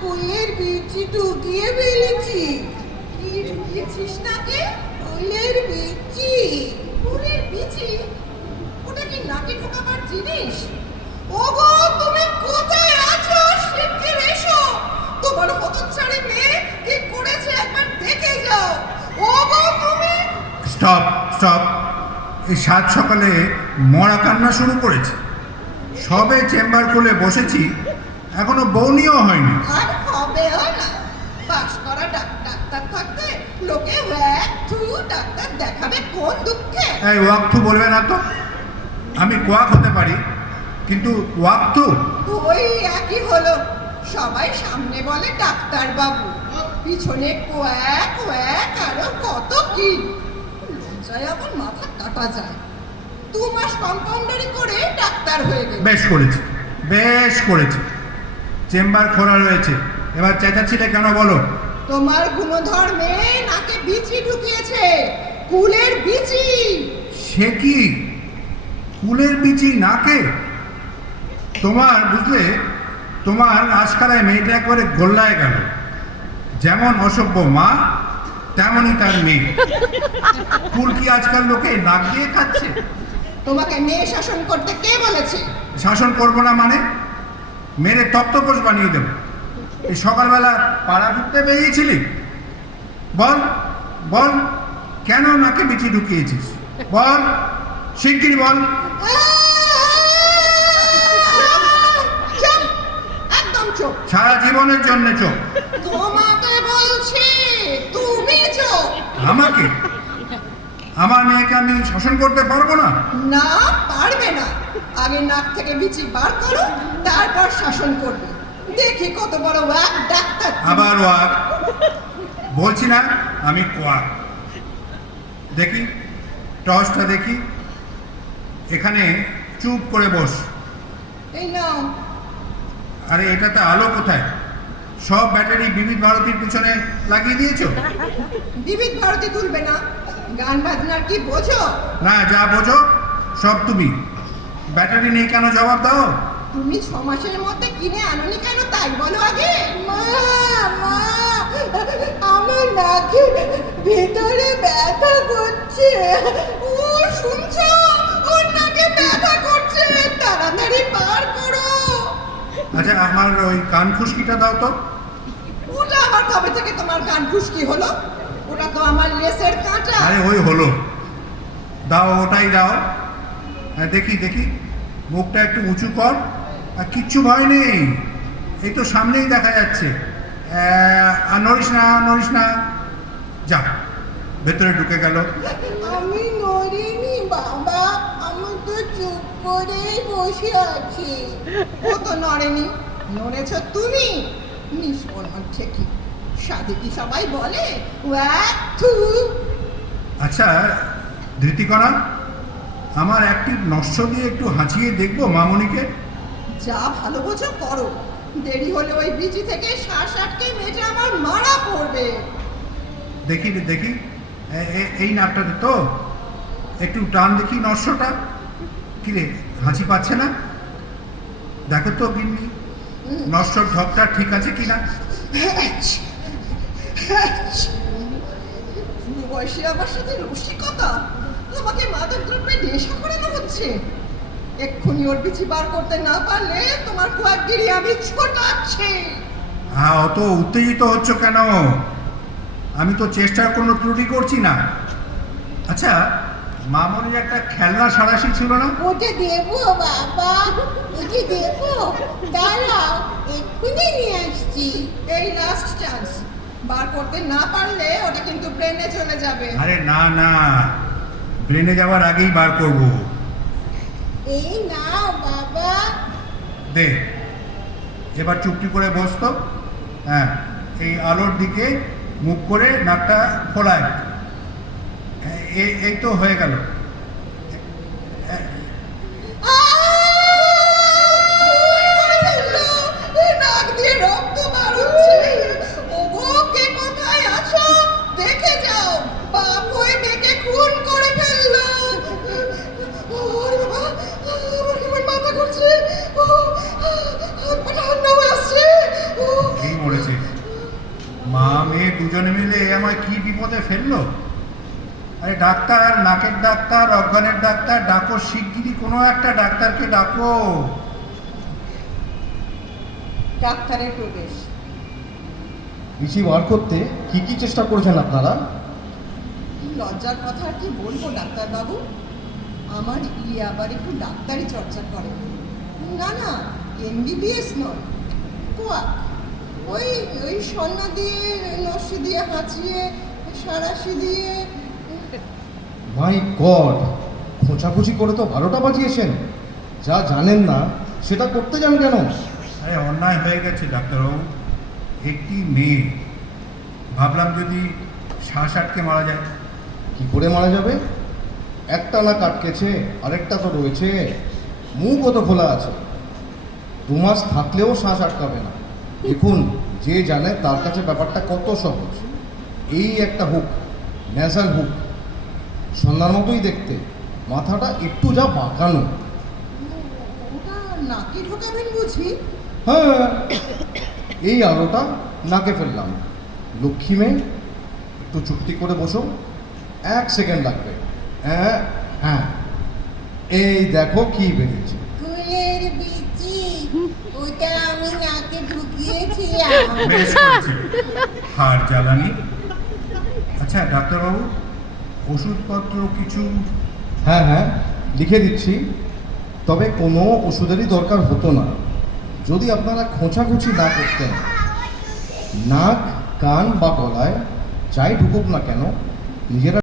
কুলের বিচি ঢুকিয়ে ফেলেছি। কি ঢুকিয়েছিস নাকে? কুলের বিচি। কুলের বিচি? ওটা কি নাকে ঢোকাবার জিনিস? ওগো, তুমি কোথায় আছো? শিগগির এসো। তোমার হতচ্ছাড়ি মেয়ে কি করেছে একবার দেখে যাও। ওগো তুমি। Stop stop. এই সাত সকালে মরা কান্না শুরু করেছে। সবে চেম্বার খুলে বসেছি, এখনো বউনিও হয়নি। আর হবেও না। পাশ করা ডাক্তার থাকতে লোকে ওয়াক থু ডাক্তার দেখাবে কোন দুঃখে? এই ওয়াক্থু বলবে না তো। আমি কোয়াক হতে পারি, কিন্তু ওয়াক্থু? ওই একই হলো। সবাই সামনে বলে ডাক্তার বাবু, পিছনে কোয়াক ওয়াক আরো কত কি। লজ্জায় আমার মাথা কাটা যায়। 2 মাস কম্পাউন্ডারি করে ডাক্তার হয়ে গেল। বেশ করেছে, বেশ করেছে। চেম্বার খোলা রয়েছে, এবার চেঁচাচ্ছিলে কেন বলো? তোমার গুণধর মেয়ে নাকে বিচি ঢুকিয়েছে। কুলের বিচি। সে কি? কুলের বিচি নাকে? তোমার বুঝলে, তোমার আজকালায় মেয়েটা একবারে গোল্লায় গেল। যেমন অসভ্য মা, তেমনই তার মেয়ে। কুল কি আজকাল লোকে নাক দিয়ে খাচ্ছে? তোমাকে মেয়ে শাসন করতে কে বলেছে? শাসন করবো না মানে? মেরে তক্তপোষ বানিয়ে দেবো। এই সকালবেলা পাড়া ঘুরতে বেরিয়েছিলি? বল বল, কেন নাকে বিচি ঢুকিয়েছিস? বল, শিগগির বল। চুপ, একদম চুপ। সারা জীবনের জন্য চোখ। তোমাকে বলছি, তুমি চুপ। আমাকে? আমার মেয়েকে আমি শাসন করতে পারবো না? না, পারবে না। আগে নাক থেকে বিচি বার করো, তারপর শাসন করবে। দেখি কত বড় ওয়াক ডাক্তার। আবার ওয়াক? বলছি না আমি কোয়াক। দেখি টর্চটা দেখি। এখানে চুপ করে বস। এই নাও। আরে এটাতে আলো কোথায়? সব ব্যাটারি বিবিধ ভারতীর পিছনে লাগিয়ে দিয়েছো? বিবিধ ভারতী তুলবে না? গান বাজনার কি বোঝো? না, যা বোঝো সব তুমি। ব্যাটারি নেই কেন জবাব দাও। তুমি 6 মাসের মধ্যে কিনে আনোনি কেন তাই বলো আগে। মা, মা, আমার নাকে ভিতরে ব্যথা করছে। ও শুনছো? ওর নাকে ব্যথা করছে, তাড়াতাড়ি বার করো। আচ্ছা, আমার ওই কান খুশকিটা দাও তো। ওটা আবার কবে থেকে তোমার কান খুশকি হলো? ওটা তো আমার লেসের কাঁটা। আরে ওই হলো, দাও ওটাই দাও। হ্যাঁ, দেখি দেখি, মুখটা একটু উঁচু কর। আর কিচ্ছু ভয় নেই, এই তো সামনেই দেখা যাচ্ছে। আর নড়িস না, নড়িস না। যা, ভেতরে ঢুকে গেল। আমি নড়িনি বাবা, আমি তো চুপ করেই বসে আছি। ও তো নড়েনি, নড়েছ তুমি। নিষ্পন্ন ঠিকই। সাধে কি সবাই বলে ওয়াক থু? আচ্ছা ধৃতিকণা, আমার একটি নস্য দিয়ে একটু হাঁচিয়ে দেখবো মামনিকে। যা ভালো বোঝো করো। দেরি হলে ওই বিচি থেকে শ্বাস আটকে মেয়েটা আমার মারা পড়বে। দেখি দেখি, এই নাকটাতে তো একটু টান দেখি নস্যটা। কিরে, হাঁচি পাচ্ছে না? দেখো তো গিন্নি, নস্যর ঢপটা ঠিক আছে কিনা। বয়সে আমার সাথে রসিকতা। তোমাকে মাদক দ্রব্যে নেশা করানো হচ্ছে। এক্ষুনি ওর বিচি বার করতে না পারলে তোমার কোয়াকগিরি আমি ছোটাচ্ছি। হ্যাঁ, অত উত্তেজিত হচ্ছ কেন? আমি তো চেষ্টার কোনো ত্রুটি করছি না। আচ্ছা, মামনির একটা খেলনা সারাশি ছিল না? ওটা দেবো বাবা, ওটা দেবো। দাঁড়াও, এক্ষুনি নিয়ে আসছি। এই লাস্ট চান্স। বার করতে না পারলে ওটা কিন্তু ব্রেনে চলে যাবে। আরে না না, ব্রেনে যাওয়ার আগেই বার করব। এই নাও বাবা। দে, এবার চুপটি করে বস তো। হ্যাঁ, এই আলোর দিকে মুখ করে নাকটা খোলায়। এই তো হয়ে গেল। নাক দিয়ে রক্ত বার হচ্ছে। ওগো, কে কোথায় আছো? দেখে যাও, বাপ হয়ে মেয়েকে খুন করে ফেললো। ওরে বাবা, আমার কেমন মাথা ঘুরছে। ও, হাত পা ঠান্ডা হয়ে আসছে। ও, মেয়ে দুজনে মিলে আমায় কি বিপদে ফেললো। আরে ডাক্তার, নাকের ডাক্তার, অজ্ঞানের ডাক্তার, ডাকো শিগগিরই, কোনো একটা ডাক্তারকে ডাকো। ডাক্তারের প্রবেশ। বিচি বার করতে কি কি চেষ্টা করেছেন আপনারা? কি লজ্জার কথা আর কি বলবো ডাক্তারবাবু, আমার ইয়ে আবার একটু ডাক্তারি চর্চা করে। না না, এমবিবিএস নয়, কোয়া ওই ওই সন্না দিয়ে, নস্যি দিয়ে, হাঁচিয়ে, সাঁড়াশি দিয়ে। মাই গড, খোঁচাখুচি করে তো 12টা বাজিয়েছেন। যা জানেন না সেটা করতে যান কেন? আরে অন্যায় হয়ে গেছে ডাক্তারবাবু, একটি মেয়ে, ভাবলাম যদি শ্বাস আটকে মারা যায়। কি করে মারা যাবে? একটা না কাটকেছে, আরেকটা তো রয়েছে, মুখও তো খোলা আছে। 2 মাস থাকলেও শ্বাস আটকাবে না। দেখুন, যে জানে তার কাছে ব্যাপারটা কত সহজ। এই একটা হুক, ন্যাসাল হুক, সন্ধ্যার মতোই দেখতে, মাথাটা একটু যা বাঁকানো। ওটা নাকে ঢোকাবেন বুঝি? হ্যাঁ, এই আলোটা নাকে ফেললাম। লক্ষ্মী মেয়ে, একটু চুপটি করে বসো, 1 সেকেন্ড লাগবে। হ্যাঁ হ্যাঁ, এই দেখো কি বেরিয়েছে। ফুলের বিচি, ওটা আমি নাকে ঢুকিয়েছিলাম। বেশ করেছে, হাড় জ্বালানি। আচ্ছা ডাক্তারবাবু, ওষুধপত্র কিছু? হ্যাঁ হ্যাঁ, লিখে দিচ্ছি। তবে কোনো ওষুধেরই দরকার হতো না যদি আপনারা খোঁচাখুচি না করতেন। নাক, কান বা গলায় যাই ঢুকুক না কেন, নিজেরা